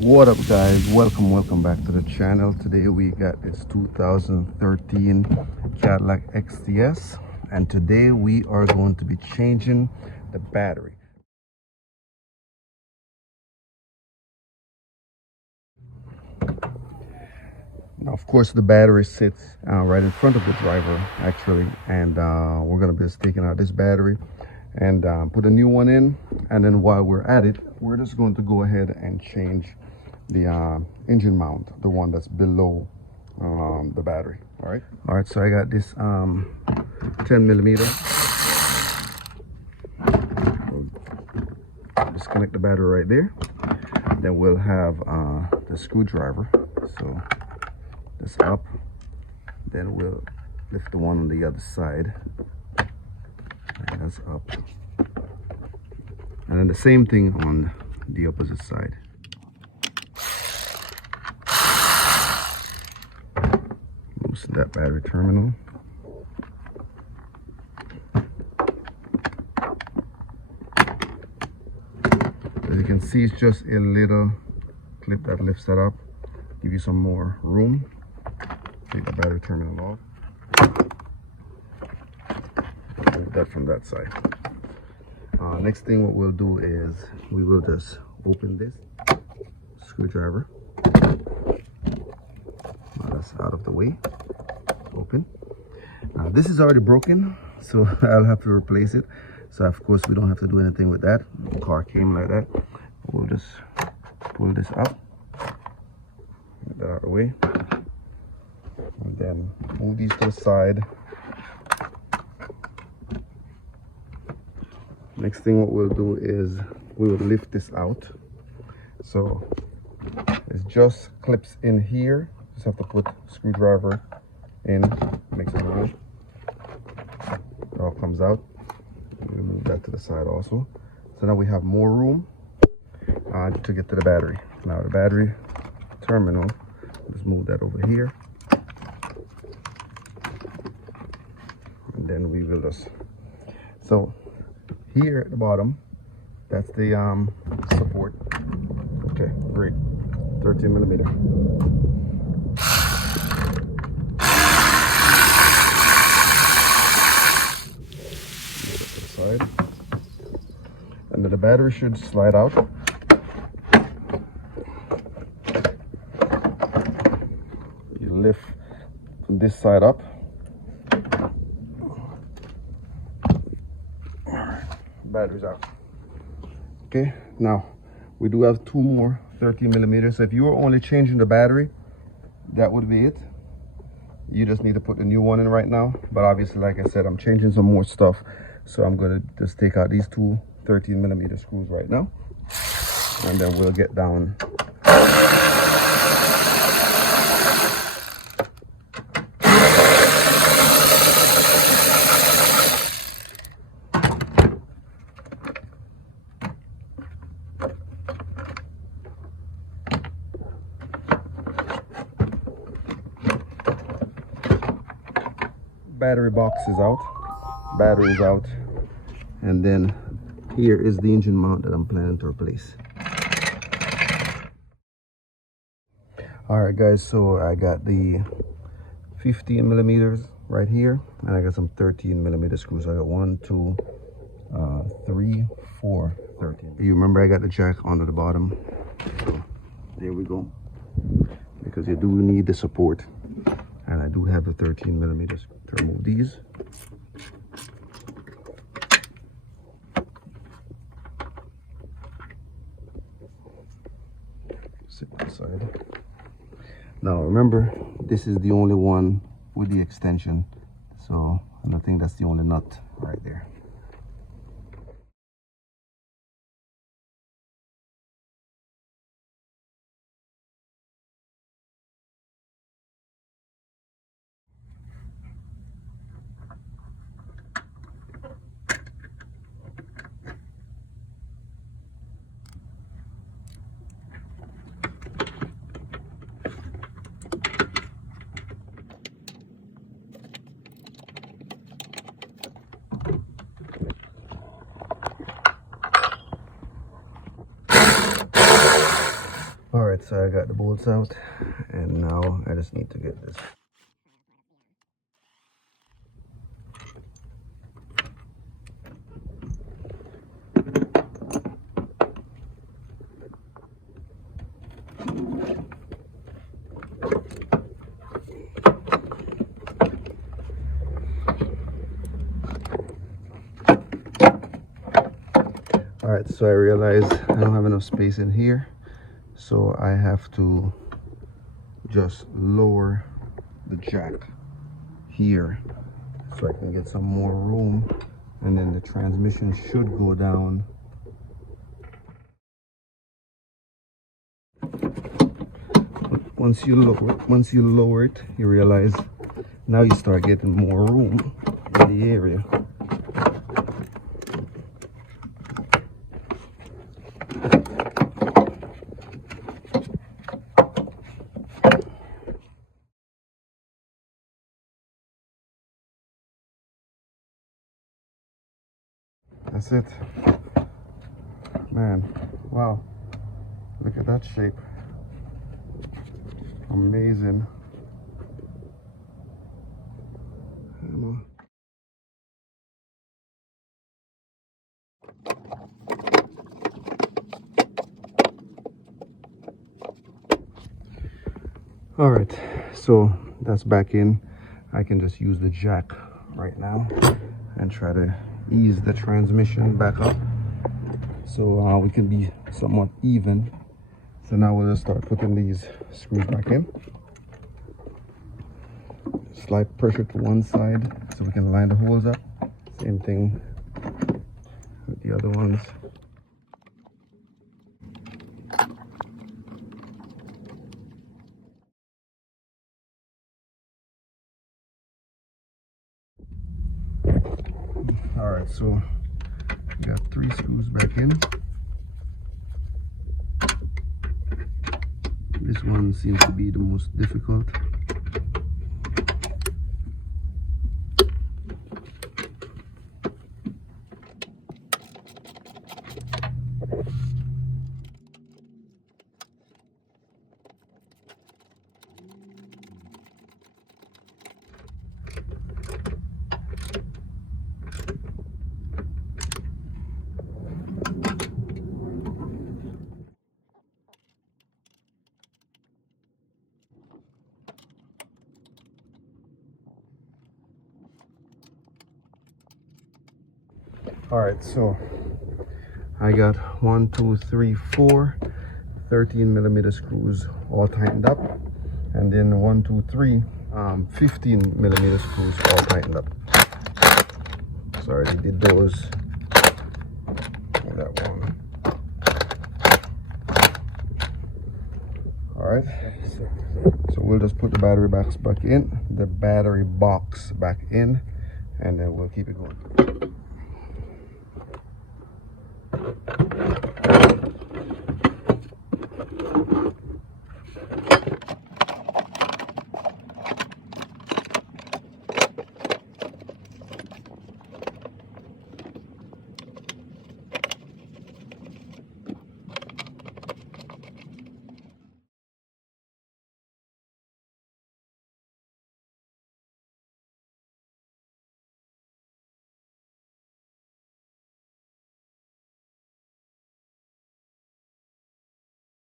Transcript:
What up guys, welcome back to the channel. Today we got this 2013 Cadillac XTS, and today we are going to be changing the battery. Now of course the battery sits right in front of the driver actually, and we're going to be just taking out this battery and put a new one in, and then while we're at it, we're just going to go ahead and change the engine mount, the one that's below the battery. All right, so I got this 10 millimeter. We'll disconnect the battery right there. Then we'll have the screwdriver. So this up, then we'll lift the one on the other side, and that's up, and then the same thing on the opposite side. Loosen that battery terminal. As you can see, it's just a little clip that lifts that up, give you some more room. Take the battery terminal off. Move that from that side. Next thing what we'll do is we will just open this screwdriver. Now that's out of the way. Open. This is already broken, so I'll have to replace it. So of course we don't have to do anything with that. The car came like that. We'll just pull this up. Get that out of the way. And then move these to the side. Next thing what we'll do is we will lift this out. So it just clips in here. Just have to put screwdriver in, make some room. It all comes out. We'll move that to the side also. So now we have more room to get to the battery. Now the battery terminal, let's move that over here. And then we will just, so here at the bottom, that's the support. Okay, great. 13 millimeter. Side. And then the battery should slide out. You lift from this side up. Alright, battery's out. Okay, now we do have two more 13 millimeters. So if you were only changing the battery, that would be it. You just need to put the new one in right now. But obviously, like I said, I'm changing some more stuff. So I'm going to just take out these two 13 millimeter screws right now, and then we'll get down. Battery box is out, battery is out, and then here is the engine mount that I'm planning to replace. All right guys, so I got the 15 millimeters right here, and I got some 13 millimeter screws. I got 1, 2, 3, 4, 13. You remember I got the jack onto the bottom. So there we go, because you do need the support, and I do have the 13 millimeters to remove these. Sit aside. Now remember, this is the only one with the extension, so and I think that's the only nut right there. Alright, so I got the bolts out, and now I just need to get this. Alright, so I realized I don't have enough space in here, so I have to just lower the jack here so I can get some more room, and then the transmission should go down. Once you lower it, you realize now you start getting more room in the area. That's it, man. Wow, look at that shape. Amazing. All right, so that's back in. I can just use the jack right now and try to ease the transmission back up so we can be somewhat even. So now we'll just start putting these screws back in. Slight pressure to one side so we can line the holes up. Same thing with the other ones. All right, so we got 3 screws back in. This one seems to be the most difficult. All right, so I got 1, 2, 3, 4 13mm screws all tightened up, and then 1, 2, 3 15mm screws all tightened up. So I already did those. That one. All right, so we'll just put the battery box back in, and then we'll keep it going.